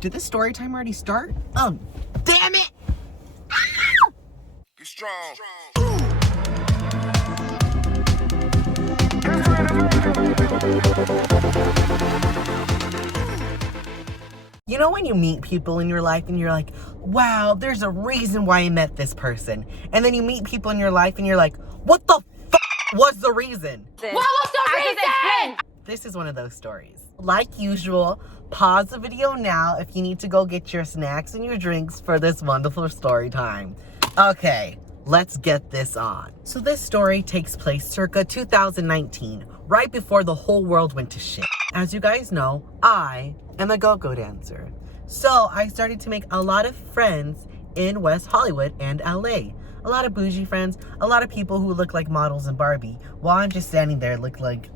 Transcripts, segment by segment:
Did this story time already start? Oh, damn it! Get strong. You know when you meet people in your life and you're like, wow, there's a reason why I met this person. And then you meet people in your life and you're like, what the f was the reason? What was the reason? This is one of those stories. Like usual, pause the video now if you need to go get your snacks and your drinks for this wonderful story time. Okay, let's get this on. So this story takes place circa 2019, right before the whole world went to shit. As you guys know, I am a go-go dancer. So I started to make a lot of friends in West Hollywood and LA. A lot of bougie friends, a lot of people who look like models in Barbie, while I'm just standing there look like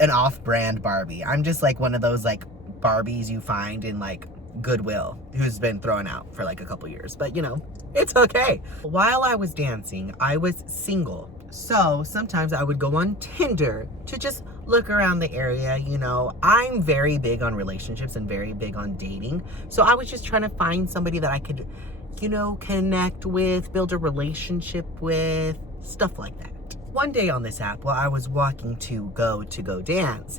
an off-brand Barbie. I'm just like one of those like Barbies you find in like Goodwill who's been thrown out for like a couple years, but you know, it's okay. While I was dancing, I was single. So sometimes I would go on Tinder to just look around the area. You know, I'm very big on relationships and very big on dating. So I was just trying to find somebody that I could, you know, connect with, build a relationship with, stuff like that. One day on this app, while I was walking to go dance,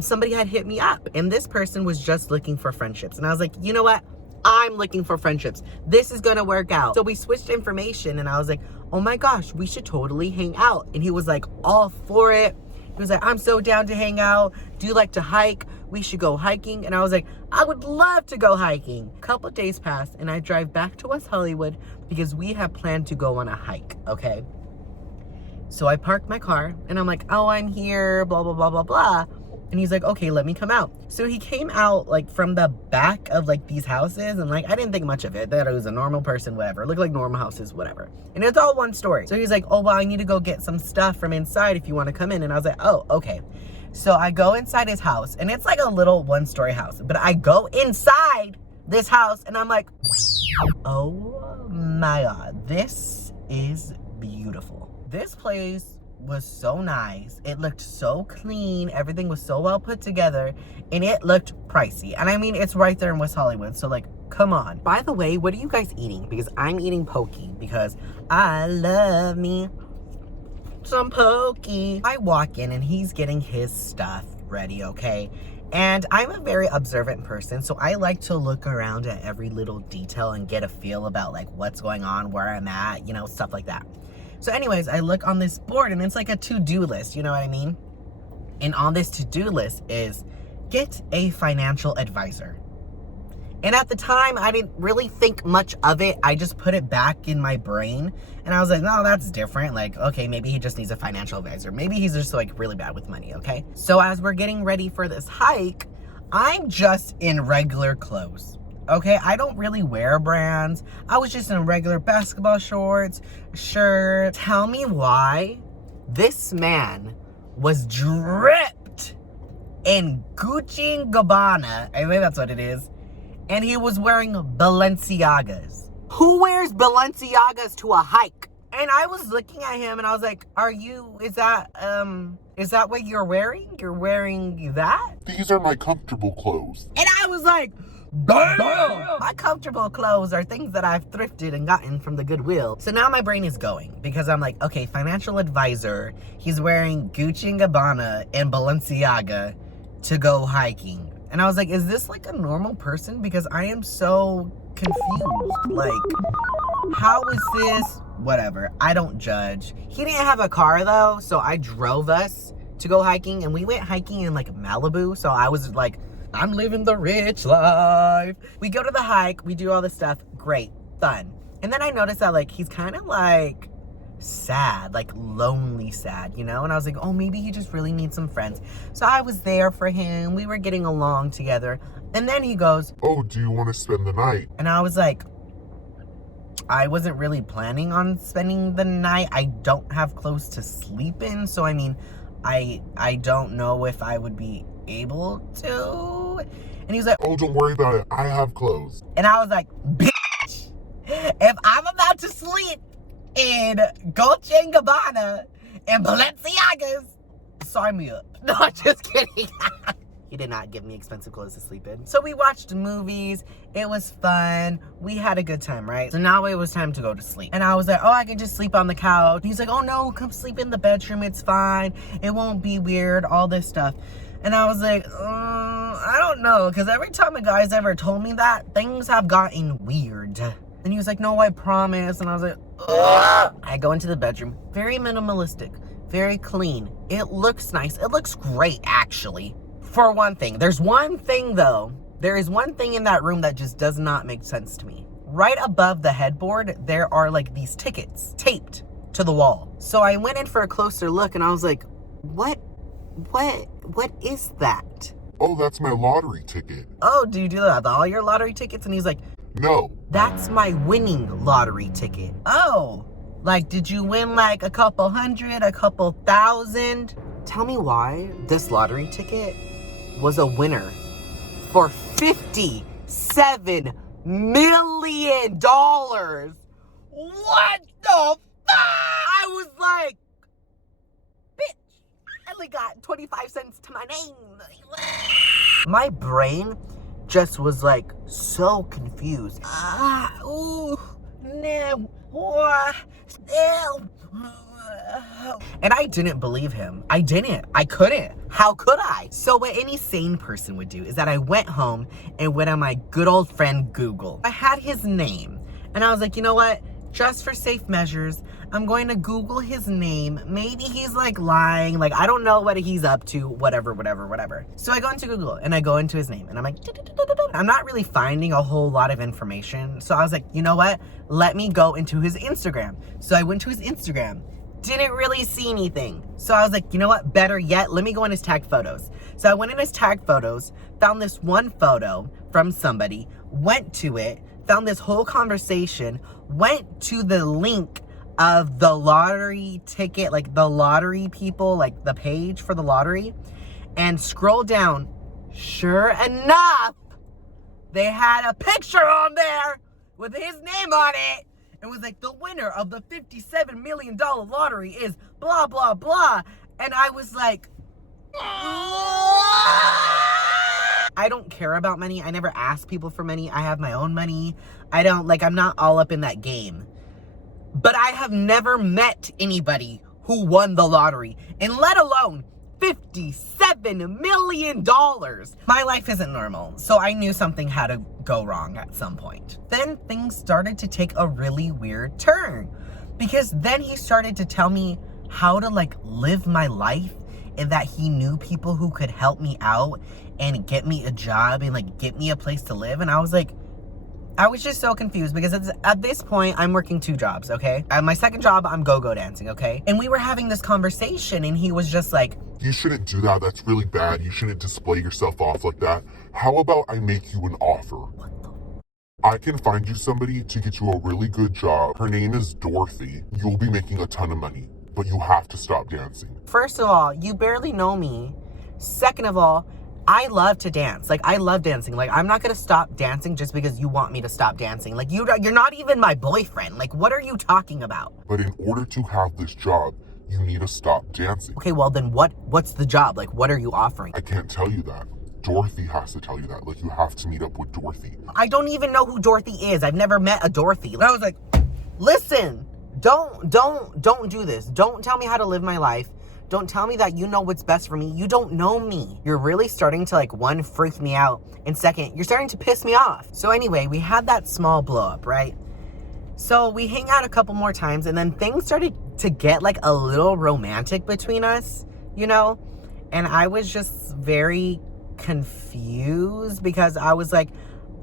somebody had hit me up, and this person was just looking for friendships. And I was like, you know what? I'm looking for friendships. This is gonna work out. So we switched information, and I was like, oh my gosh, we should totally hang out. And he was like, all for it. He was like, I'm so down to hang out. Do you like to hike? We should go hiking. And I was like, I would love to go hiking. A couple of days passed, and I drive back to West Hollywood because we have planned to go on a hike, okay? So I parked my car, and I'm like, oh, I'm here, blah, blah, blah, blah, blah. And he's like, okay, let me come out. So he came out like from the back of like these houses, and like I didn't think much of it, that it was a normal person, whatever. It looked like normal houses, whatever. And it's all one story. So he's like, oh, well, I need to go get some stuff from inside if you want to come in. And I was like, oh, okay. So I go inside his house, and it's like a little one-story house. But I go inside this house, and I'm like, oh my God, this is beautiful. This place was so nice. It looked so clean. Everything was so well put together, and it looked pricey. And I mean, it's right there in West Hollywood, so like, come on. By the way, what are you guys eating? Because I'm eating pokey because I love me some pokey. I walk in and he's getting his stuff ready, okay? And I'm a very observant person, so I like to look around at every little detail and get a feel about like what's going on, where I'm at, you know, stuff like that. So anyways, I look on this board, and it's like a to-do list, you know what I mean? And on this to-do list is get a financial advisor. And at the time, I didn't really think much of it. I just put it back in my brain, and I was like, no, that's different. Like, okay, maybe he just needs a financial advisor. Maybe he's just like really bad with money, okay? So as we're getting ready for this hike, I'm just in regular clothes. Okay, I don't really wear brands. I was just in regular basketball shorts, shirt. Tell me why this man was dripped in Gucci and Gabbana. I think that's what it is. And he was wearing Balenciagas. Who wears Balenciagas to a hike? And I was looking at him and I was like, is that what you're wearing? You're wearing that? These are my comfortable clothes. And I was like, damn! My comfortable clothes are things that I've thrifted and gotten from the Goodwill. So now my brain is going because I'm like, okay, financial advisor. He's wearing Gucci and Gabbana and Balenciaga to go hiking. And I was like, is this like a normal person? Because I am so confused. Like, how is this? Whatever. I don't judge. He didn't have a car though, so I drove us to go hiking. And we went hiking in like Malibu. So I was like, I'm living the rich life. We go to the hike, we do all this stuff, great, fun. And then I noticed that like, he's kind of like sad, like lonely sad, you know? And I was like, oh, maybe he just really needs some friends. So I was there for him, we were getting along together. And then he goes, oh, do you want to spend the night? And I was like, I wasn't really planning on spending the night. I don't have clothes to sleep in. So I mean, I don't know if I would be able to. And he was like, oh, don't worry about it, I have clothes. And I was like, bitch, if I'm about to sleep in Dolce & Gabbana and Balenciagas, sign me up. No, just kidding. He did not give me expensive clothes to sleep in. So we watched movies. It was fun. We had a good time, right? So now it was time to go to sleep. And I was like, oh, I can just sleep on the couch. He's like, oh no, come sleep in the bedroom. It's fine. It won't be weird, all this stuff. And I was like, I don't know. Because every time a guy's ever told me that, things have gotten weird. And he was like, no, I promise. And I was like, ugh. I go into the bedroom. Very minimalistic. Very clean. It looks nice. It looks great, actually. For one thing. There's one thing, though. There is one thing in that room that just does not make sense to me. Right above the headboard, there are like these tickets taped to the wall. So I went in for a closer look and I was like, what is that? Oh, that's my lottery ticket. Oh, do you do that with all your lottery tickets? And he's like, No. that's my winning lottery ticket. Oh, like, did you win like a couple hundred, a couple thousand? Tell me why this lottery ticket was a winner for $57 million. What the fuck? I was like, bitch, I only got 25 cents to my name. My brain just was like so confused. Ooh, no, and I didn't believe him. I couldn't. How could I? So what any sane person would do is that I went home and went on my good old friend Google. I had his name and I was like, you know what? Just for safe measures, I'm going to Google his name. Maybe he's like lying. Like, I don't know what he's up to, whatever. So I go into Google and I go into his name and I'm like, I'm not really finding a whole lot of information. So I was like, you know what? Let me go into his Instagram. So I went to his Instagram. Didn't really see anything. So I was like, you know what? Better yet, let me go in his tag photos. So I went in his tag photos, found this one photo from somebody, went to it, found this whole conversation, went to the link of the lottery ticket, like the lottery people, like the page for the lottery, and scrolled down. Sure enough, they had a picture on there with his name on it. It was like, the winner of the $57 million lottery is blah, blah, blah. And I was like, I don't care about money. I never ask people for money. I have my own money. I'm not all up in that game. But I have never met anybody who won the lottery, and let alone $57 million. My life isn't normal, so I knew something had to go wrong at some point. Then things started to take a really weird turn, because then he started to tell me how to like live my life, and that he knew people who could help me out and get me a job and like get me a place to live. And I was just so confused, because at this point, I'm working 2 jobs, okay? At my second job, I'm go-go dancing, okay? And we were having this conversation, and he was just like, You shouldn't do that. That's really bad. You shouldn't display yourself off like that. How about I make you an offer? what the? I can find you somebody to get you a really good job. Her name is Dorothy. You'll be making a ton of money, but you have to stop dancing. First of all, you barely know me. Second of all, I love to dance. Like, I love dancing. Like, I'm not gonna stop dancing just because you want me to stop dancing. Like, you're not even my boyfriend. Like, what are you talking about? But in order to have this job, you need to stop dancing. Okay, well then what's the job? Like, what are you offering? I can't tell you that. Dorothy has to tell you that. Like, you have to meet up with Dorothy. I don't even know who Dorothy is. I've never met a Dorothy. And I was like, listen, don't do this. Don't tell me how to live my life. Don't tell me that you know what's best for me. You don't know me. You're really starting to, like, one, freak me out, and second, you're starting to piss me off. So anyway, we had that small blow up, right? So we hang out a couple more times, and then things started to get, like, a little romantic between us, you know? And I was just very confused, because I was like,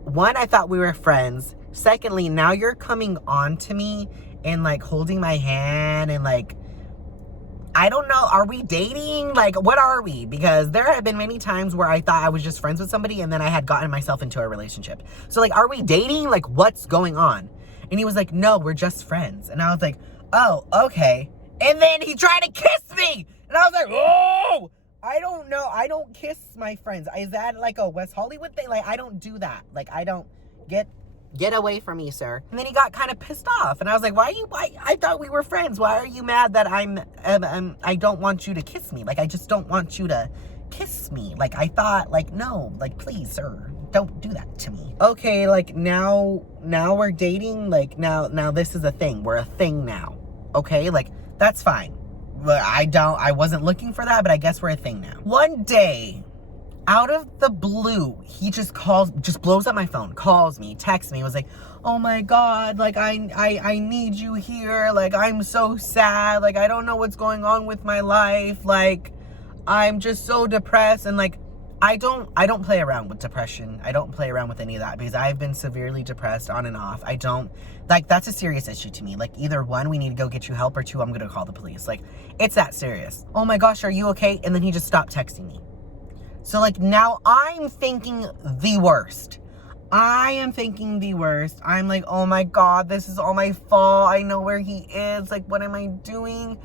one, I thought we were friends. Secondly, now you're coming on to me and, like, holding my hand and, like, I don't know, are we dating? Like, what are we? Because there have been many times where I thought I was just friends with somebody and then I had gotten myself into a relationship. So, like, are we dating? Like, what's going on? And he was like, no, we're just friends. And I was like, oh, okay. And then he tried to kiss me. And I was like, oh, I don't know. I don't kiss my friends. Is that like a West Hollywood thing? Like, I don't do that. Like, I don't get away from me, sir. And then he got kind of pissed off. And I was like, why? I thought we were friends. Why are you mad that I don't want you to kiss me? Like, I just don't want you to kiss me. Like, I thought, like, no, like, please, sir, don't do that to me. Okay, like, now we're dating. Like, now this is a thing. We're a thing now. Okay, like, that's fine. But I wasn't looking for that, but I guess we're a thing now. One day, out of the blue, he just blows up my phone, calls me, texts me, was like, oh my God, like, I need you here. Like, I'm so sad. Like, I don't know what's going on with my life. Like, I'm just so depressed. And like, I don't play around with depression. I don't play around with any of that because I've been severely depressed on and off. I don't, like, that's a serious issue to me. Like, either one, we need to go get you help, or two, I'm gonna call the police. Like, it's that serious. Oh my gosh, are you okay? And then he just stopped texting me. So like, now I'm thinking the worst. I am thinking the worst. I'm like, oh my God, this is all my fault. I know where he is. Like, what am I doing?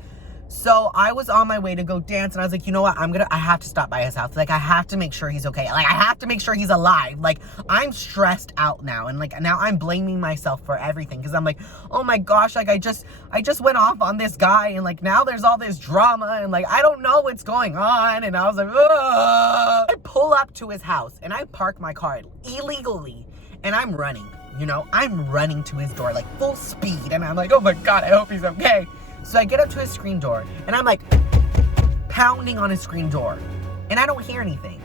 So I was on my way to go dance, and I was like, you know what? I have to stop by his house. Like, I have to make sure he's okay. Like, I have to make sure he's alive. Like, I'm stressed out now. And like, now I'm blaming myself for everything. Cause I'm like, oh my gosh, like I just went off on this guy, and like, now there's all this drama, and like, I don't know what's going on. And I was like, ugh. I pull up to his house, and I park my car illegally, and I'm running, you know? I'm running to his door, like full speed. And I'm like, oh my God, I hope he's okay. So I get up to his screen door, and I'm like pounding on his screen door, and I don't hear anything.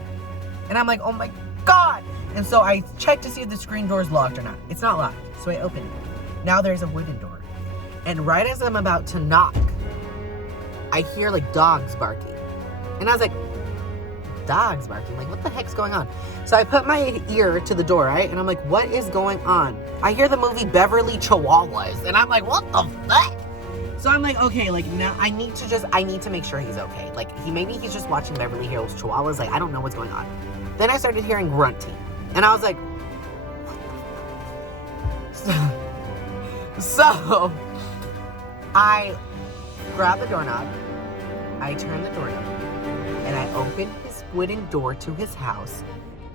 And I'm like, oh my God. And so I check to see if the screen door is locked or not. It's not locked. So I open it. Now there's a wooden door. And right as I'm about to knock, I hear like dogs barking. And I was like, dogs barking? Like, what the heck's going on? So I put my ear to the door, right? And I'm like, what is going on? I hear the movie Beverly Chihuahuas. And I'm like, what the fuck? So I'm like, okay, like, now I need to make sure he's okay. Like, maybe he's just watching Beverly Hills Chihuahuas. Like, I don't know what's going on. Then I started hearing grunting. And I was like, what the So I grab the doorknob, I turn the doorknob, and I open his wooden door to his house.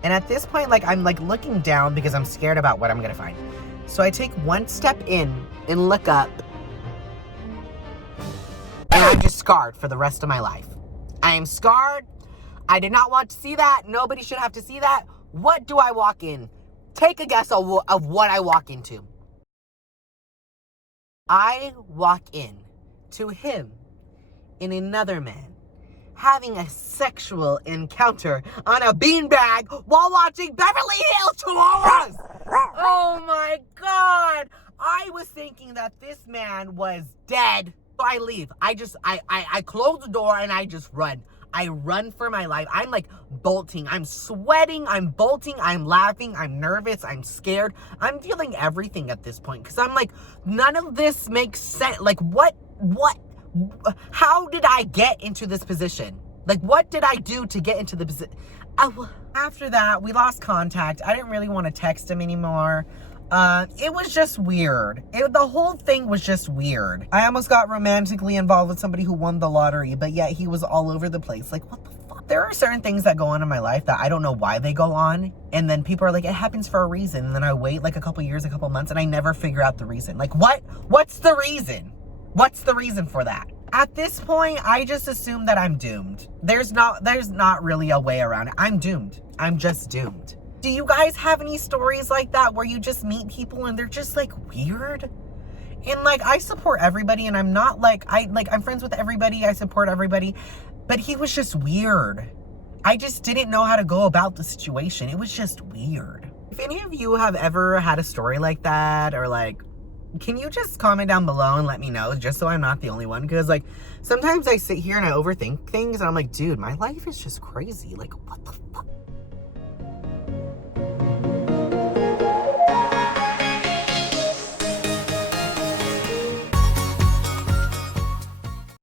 And at this point, like, I'm like looking down because I'm scared about what I'm gonna find. So I take one step in and look up, and I'm just scarred for the rest of my life. I am scarred. I did not want to see that. Nobody should have to see that. What do I walk in? Take a guess of what I walk into. I walk in to him and another man having a sexual encounter on a beanbag while watching Beverly Hills Chihuahuas. Oh my God. I was thinking that this man was dead. So I leave. I close the door and I just run. I run for my life. I'm like bolting. I'm sweating. I'm bolting. I'm laughing. I'm nervous. I'm scared. I'm feeling everything at this point because I'm like, none of this makes sense. Like, what? How did I get into this position? Like, what did I do to get into the position? After that, we lost contact. I didn't really want to text him anymore. It was just weird. The whole thing was just weird. I almost got romantically involved with somebody who won the lottery, but yet he was all over the place. Like, what the fuck? There are certain things that go on in my life that I don't know why they go on. And then people are like, it happens for a reason. And then I wait like a couple years, a couple months, and I never figure out the reason. Like, what's the reason? What's the reason for that? At this point, I just assume that I'm doomed. There's not really a way around it. I'm doomed. I'm just doomed. Do you guys have any stories like that where you just meet people and they're just like weird? And like, I support everybody, and I'm not like, I'm friends with everybody. I support everybody, but he was just weird. I just didn't know how to go about the situation. It was just weird. If any of you have ever had a story like that, or like, can you just comment down below and let me know, just so I'm not the only one? Because like, sometimes I sit here and I overthink things, and I'm like, dude, my life is just crazy. Like, what the fuck?